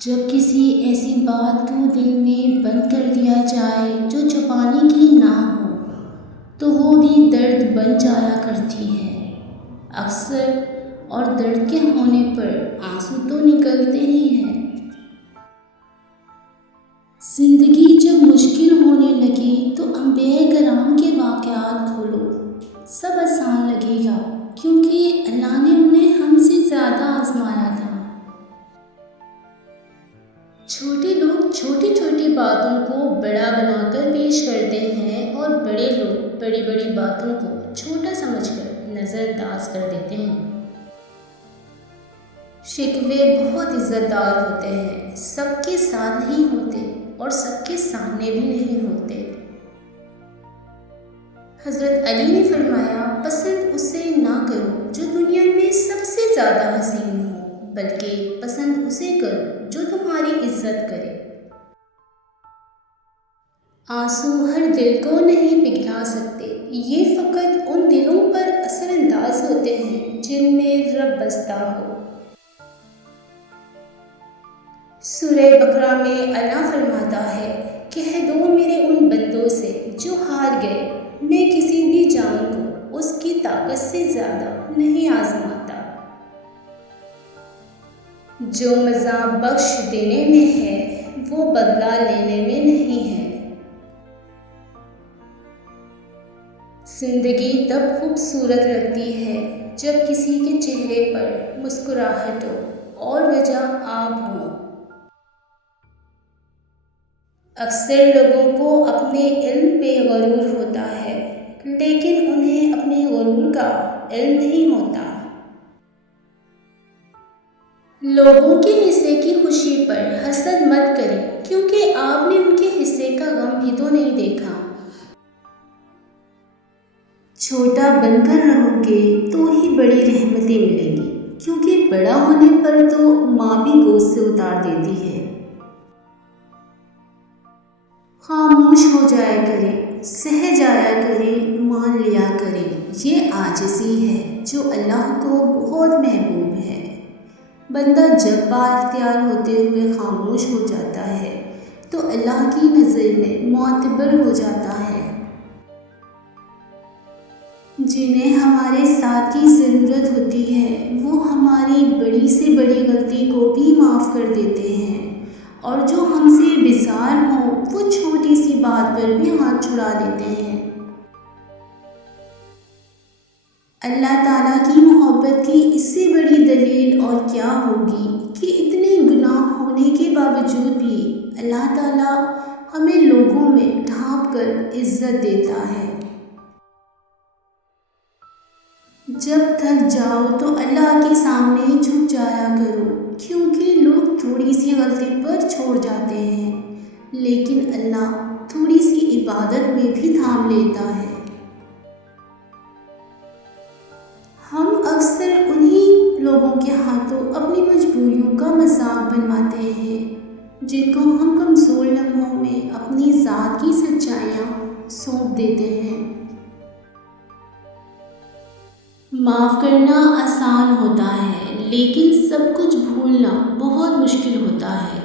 جب کسی ایسی بات کو دل میں بند کر دیا جائے جو چھپانے کی نہ ہو تو وہ بھی درد بن جایا کرتی ہے اکثر، اور درد کے ہونے پر آنسو تو نکلتے ہی ہیں۔ زندگی جب مشکل ہونے لگے تو انبیاء کرام کے واقعات کھولو، سب آسان لگے گا، کیونکہ اللہ نے انہیں ہم سے زیادہ آزمایا تھا۔ چھوٹے لوگ چھوٹی چھوٹی باتوں کو بڑا بنا کر پیش کرتے ہیں اور بڑے لوگ بڑی بڑی باتوں کو چھوٹا سمجھ کر نظر انداز کر دیتے ہیں۔ شکوے بہت عزت دار ہوتے ہیں، سب کے ساتھ نہیں ہوتے اور سب کے سامنے بھی نہیں ہوتے۔ حضرت علی نے فرمایا، پسند اسے نہ کرو جو دنیا میں سب سے زیادہ حسین ہو، بلکہ پسند اسے کرو جو تمہاری عزت کرے۔ آنسو ہر دل کو نہیں پگھلا سکتے، یہ فقط ان دلوں پر اثر انداز ہوتے ہیں جن میں رب بستا ہو۔ سورہ بقرہ میں اللہ فرماتا ہے، کہہ دو میرے ان بندوں سے جو ہار گئے، میں کسی بھی جان کو اس کی طاقت سے زیادہ نہیں آزماتا۔ جو مزہ بخش دینے میں ہے وہ بدلہ لینے میں نہیں ہے۔ زندگی تب خوبصورت لگتی ہے جب کسی کے چہرے پر مسکراہٹ ہو اور وجہ آب ہو۔ اکثر لوگوں کو اپنے علم پہ غرور ہوتا ہے، لیکن انہیں اپنے غرور کا علم نہیں ہوتا۔ لوگوں کے حصے کی خوشی پر حسد مت کریں، کیونکہ آپ نے ان کے حصے کا غم بھی تو نہیں دیکھا۔ چھوٹا بن کر رہو گے تو ہی بڑی رحمتیں ملیں گی، کیونکہ بڑا ہونے پر تو ماں بھی گود سے اتار دیتی ہے۔ خاموش ہو جایا کریں، سہ جایا کریں، مان لیا کریں، یہ عاجزی ہے جو اللہ کو بہت محبوب ہے۔ بندہ جب بااختیار ہوتے ہوئے خاموش ہو جاتا ہے تو اللہ کی نظر میں معتبر ہو جاتا ہے۔ جنہیں ہمارے ساتھ کی ضرورت ہوتی ہے وہ ہماری بڑی سے بڑی غلطی کو بھی معاف کر دیتے ہیں، اور جو ہم سے بیزار ہوں وہ چھوٹی سی بات پر بھی ہاتھ چھڑا دیتے ہیں۔ اللہ تعالیٰ کی محبت کی اس سے بڑی دلیل اور کیا ہوگی کہ اتنے گناہ ہونے کے باوجود بھی اللہ تعالیٰ ہمیں لوگوں میں ڈھانپ کر عزت دیتا ہے۔ جب تھک جاؤ تو اللہ کے سامنے جھک جایا کرو، کیونکہ لوگ تھوڑی سی غلطی پر چھوڑ جاتے ہیں، لیکن اللہ تھوڑی سی عبادت میں بھی تھام لیتا ہے۔ ہم اکثر انہی لوگوں کے ہاتھوں اپنی مجبوریوں کا مذاق بنواتے ہیں جن کو ہم کمزور لمحوں میں اپنی ذات کی سچائیاں سونپ دیتے ہیں۔ معاف کرنا آسان ہوتا ہے، لیکن سب کچھ بھولنا بہت مشکل ہوتا ہے۔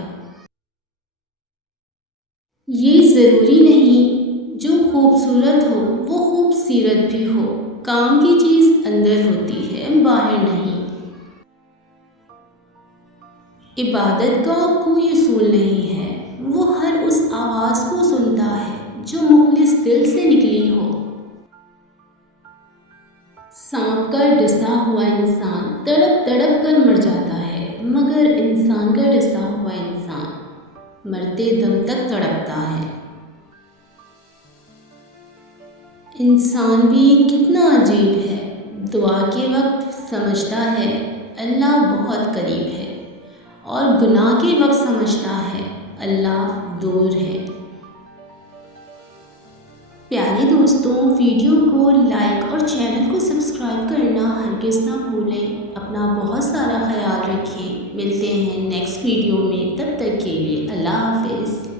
یہ ضروری نہیں جو خوبصورت ہو وہ خوب سیرت بھی ہو، کام کی چیز اندر ہوتی ہے، باہر نہیں۔ عبادت کا کوئی اصول نہیں ہے، وہ ہر اس آواز کو سنتا ہے جو مخلص دل سے نکلی ہو۔ سانپ کا ڈسا ہوا انسان تڑپ تڑپ کر مر جاتا ہے، مگر انسان کا ڈسا ہوا انسان مرتے دم تک تڑپتا ہے۔ انسان بھی کتنا عجیب ہے، دعا کے وقت سمجھتا ہے اللہ بہت قریب ہے، اور گناہ کے وقت سمجھتا ہے اللہ دور ہے۔ پیارے دوستوں، ویڈیو کو لائک اور چینل کو سبسکرائب کرنا ہرگز نہ بھولیں۔ اپنا بہت سارا خیال رکھیں، ملتے ہیں نیکسٹ ویڈیو میں، تب تک کے لیے اللہ حافظ۔